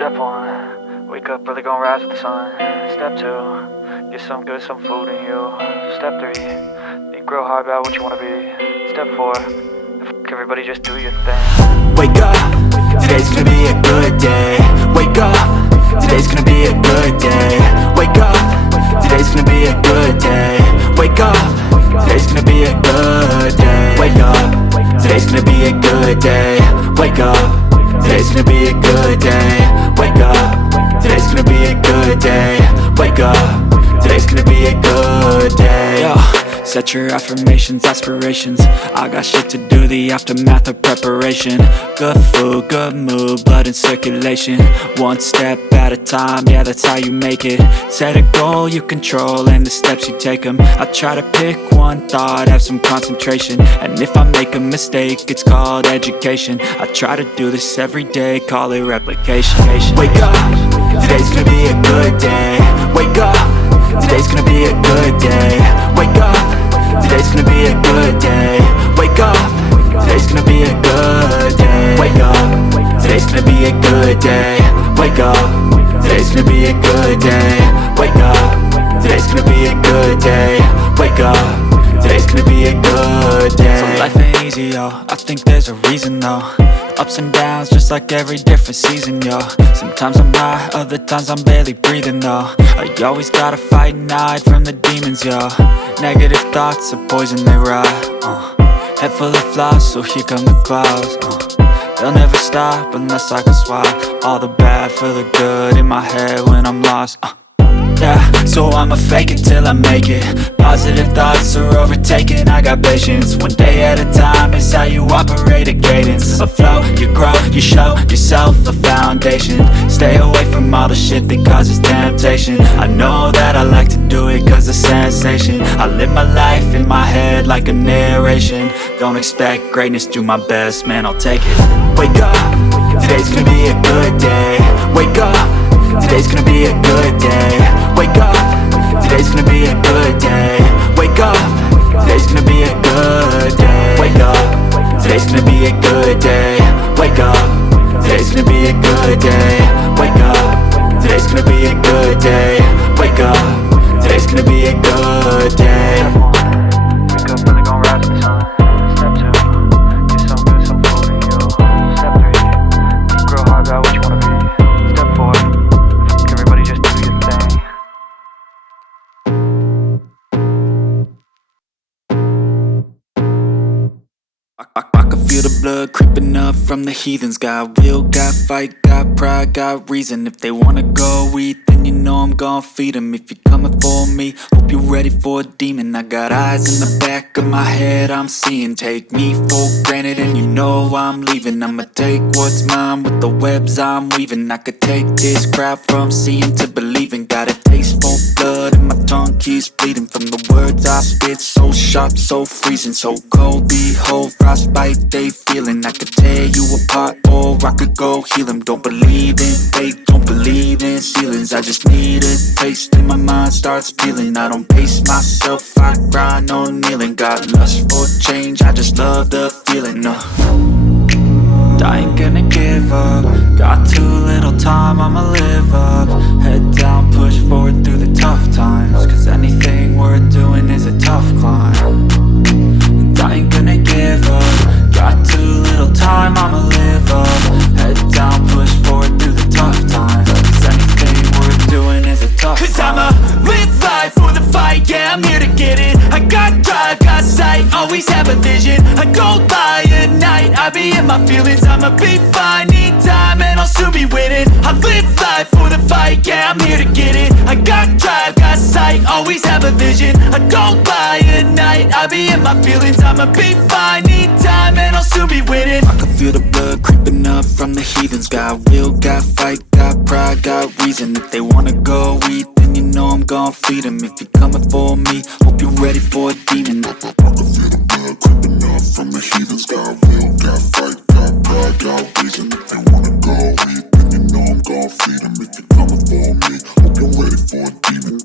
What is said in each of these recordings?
Step 1, wake up early, gonna rise with the sun. Step 2, get some good, some food in you. Step 3, think real hard about what you wanna be. Step 4, everybody just do your thing. Wake up, today's gonna be a good day. Wake up, today's gonna be a good day. Wake up, today's gonna be a good day. Wake up, today's gonna be a good day. Wake up, today's gonna be a good day. Wake up, today's gonna be a good day. Wake up, today's gonna be a good day. Wake up, today's gonna be a good day. Yo, set your affirmations, aspirations. I got shit to do, the aftermath of preparation. Good food, good mood, blood in circulation. One step at a time, yeah, that's how you make it. Set a goal you control and the steps you take them. I try to pick one thought, have some concentration. And if I make a mistake, it's called education. I try to do this every day, call it replication. Wake up, today's gonna be a good day. Wake up, today's gonna be a good day. Wake up, today's gonna be a good day. Wake up, today's gonna be a good day. Wake up, today's gonna be a good day. Wake up, today's gonna be a good day. Wake up, today's gonna be a good day. Wake up, today's gonna be a good day. So life ain't easy, yo, I think there's a reason though. Ups and downs, just like every different season, yo. Sometimes I'm high, other times I'm barely breathing, though. I always gotta fight and hide from the demons, yo. Negative thoughts are poison, they rot. Head full of flies, so here come the clouds. They'll never stop unless I can swap all the bad for the good in my head when I'm lost. Yeah, so I'ma fake it till I make it. Positive thoughts are overtaken, I got patience. One day at a time is how you operate a cadence. A flow, you grow, you show yourself a foundation. Stay away from all the shit that causes temptation. I know that I like to do it cause of sensation. I live my life in my head like a narration. Don't expect greatness, do my best, man, I'll take it. Wake up, today's gonna be a good day. Wake up, today's gonna be a good day. Wake up, today's gonna be a good day. Wake up, today's gonna be a good day. Wake up, today's gonna be a good day. Wake up, today's gonna be a good day. Wake up, today's gonna be a good day. Wake up, today's gonna be a good day. Wake up early, gonna rise with the sun. Step 2, get some good, some food in you. Step 3, think real hard about what you wanna be. Step 4, everybody just do your thing. I can feel the blood creeping up from the heathens. Got will, got fight, got pride, got reason. If they wanna go eat, then you know I'm gon' feed them. If you're coming for me, hope you're ready for a demon. I got eyes in the back of my head, I'm seeing. Take me for granted and you know I'm leaving. I'ma take what's mine with the webs I'm weaving. I could take this crowd from seeing to believing. Got a taste for blood and my tongue keeps bleeding. From the words I spit, so sharp, so freezing. So cold, behold, frostbite they feeling. I could tear you apart or I could go heal them. Don't believe in fate, don't believe in ceilings. I just need a taste and my mind starts peeling. I don't pace myself, I grind on kneeling. Got lust for change, I just love the feeling. I ain't gonna give up. Got too little time, I'ma live up. Head down, push forward through the tough times. Cause anything worth doing is a tough climb. And I ain't gonna give up. Got too little time, I'ma live up. Head down, push forward through the tough times. Cause anything worth doing is a tough climb. Cause I'ma live life for the fight, yeah, I'm here to get it. I got drive, got sight, always have a vision. I go by at night, I be in my feelings. I'ma be fine, need time, and I'll soon be winning. I live life for the fight, yeah, I'm here to get it. I got drive, got sight, always have a vision. I go by at night, I be in my feelings. I'ma be fine, need time, and I'll soon be winning. I can feel the blood creeping up from the heathens. Got will, got fight, got pride, got reason. If they wanna go eat, then you know I'm gon' feed them. If you're coming for me, hope you're ready for a demon. I can feel the blood creeping up from the heathens. Got will, got fight, got pride, got reason. If they wanna go eat, then you know I'm gon' feed them. If you're coming for me, hope you're ready for a demon.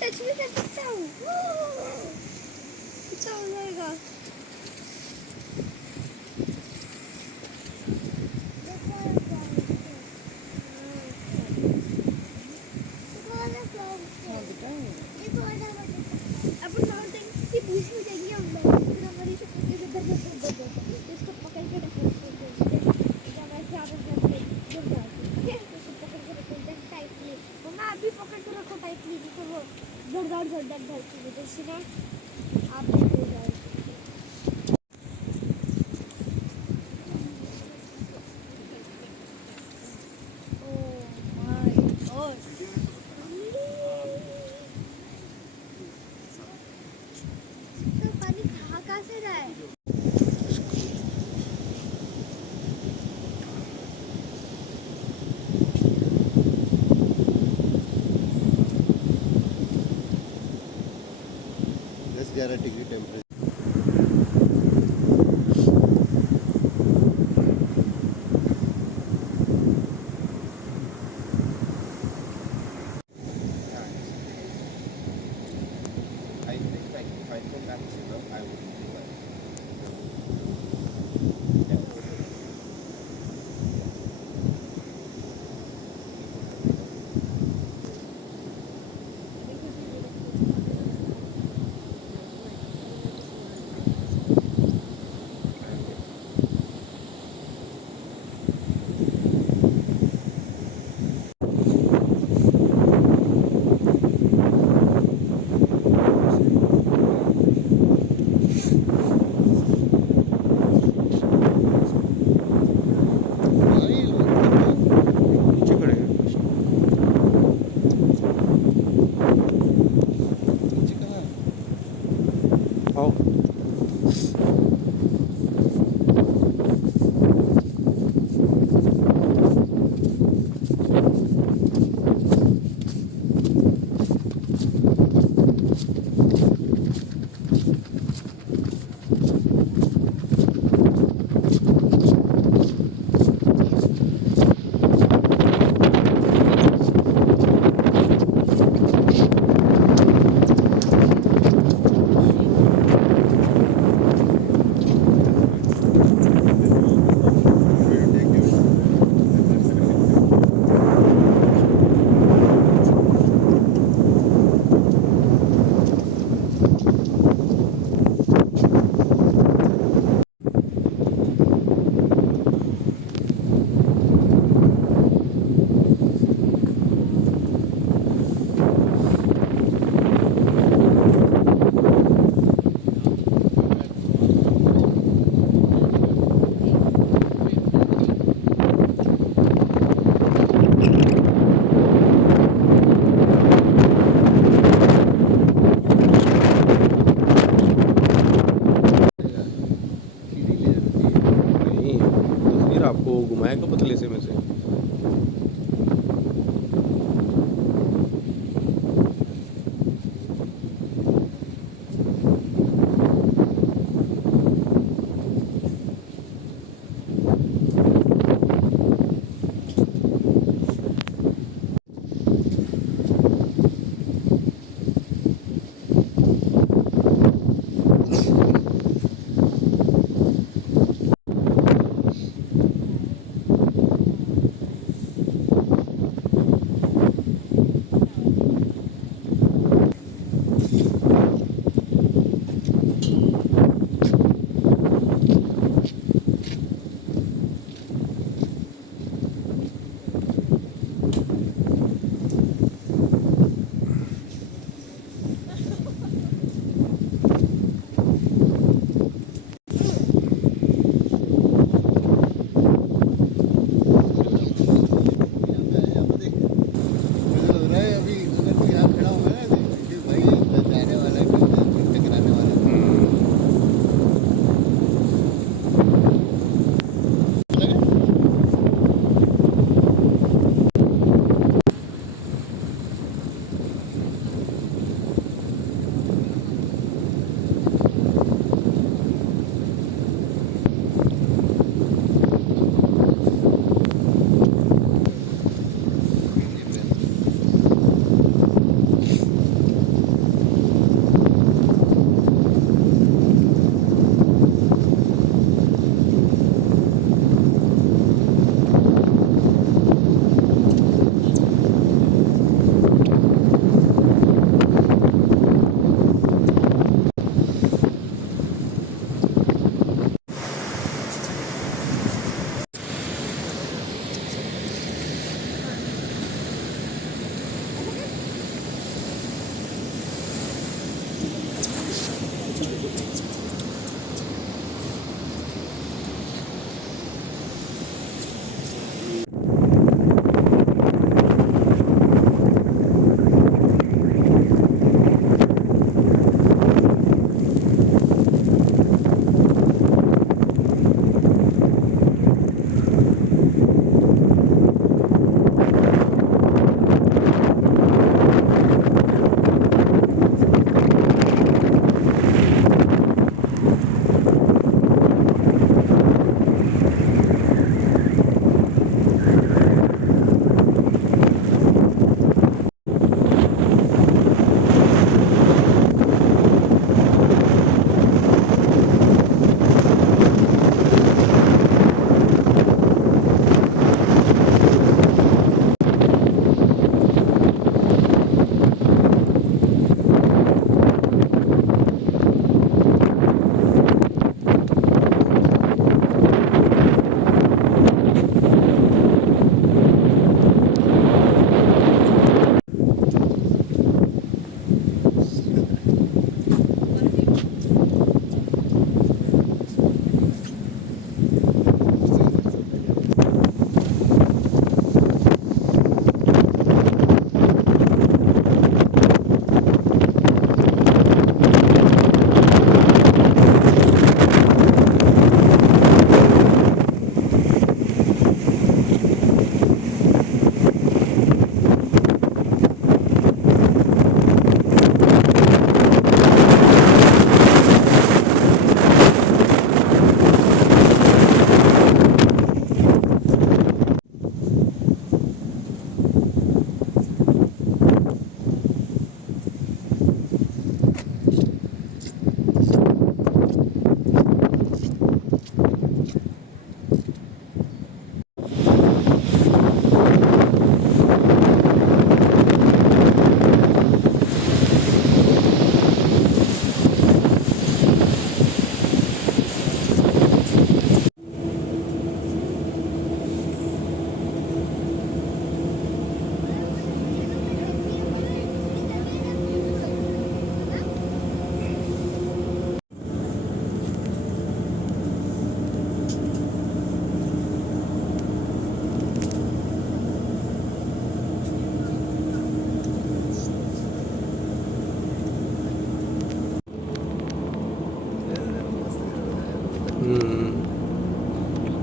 Touch भी कर सकता हूँ। अच्छा हो जाएगा। Degree temperature I think like if I go back to Europe, I would do like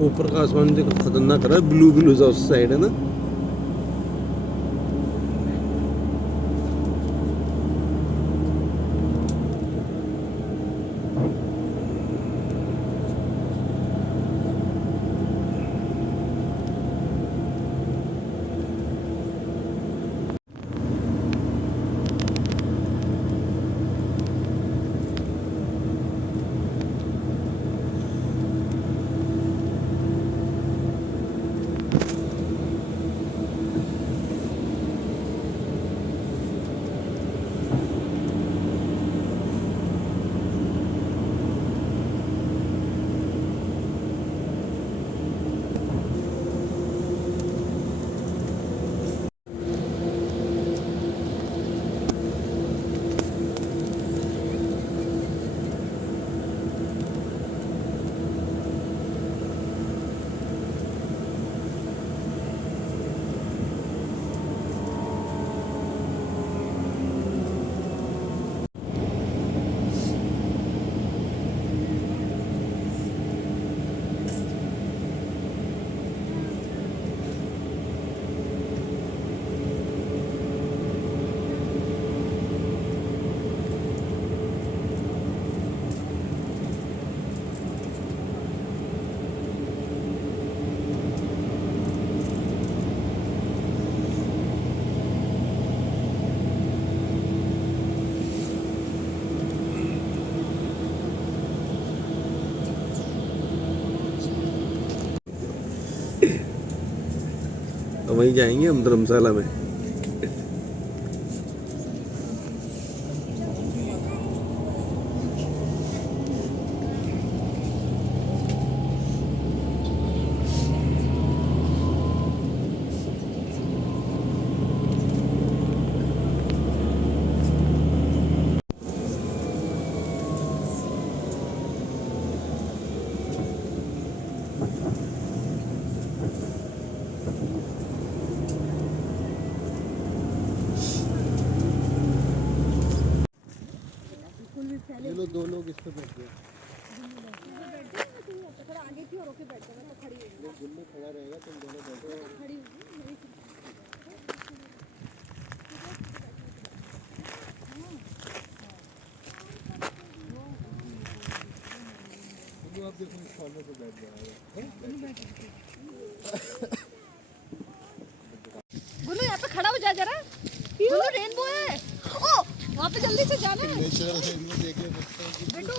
ऊपर का आसमान देखो खतरनाक कर रहा है, ब्लू ब्लू सा उस साइड है ना। तो वहीं जाएंगे हम धर्मशाला में। ये लो दो लोग इस पे बैठ गए। थोड़ा आगे की और होके बैठ जाना, तो खड़ी होगी। गुल्लू खड़ा रहेगा, तुम दोनों बैठो। खड़ी होगी। गुल्लू आप देखो इस कॉर्नर पे बैठ जाएगा। गुल्लू यहाँ पे खड़ा हो जा जरा। गुल्लू रेनबो है। ओ वहाँ पे जल्दी से जाना है। नेचुरल है, इनको देख ले। बेटू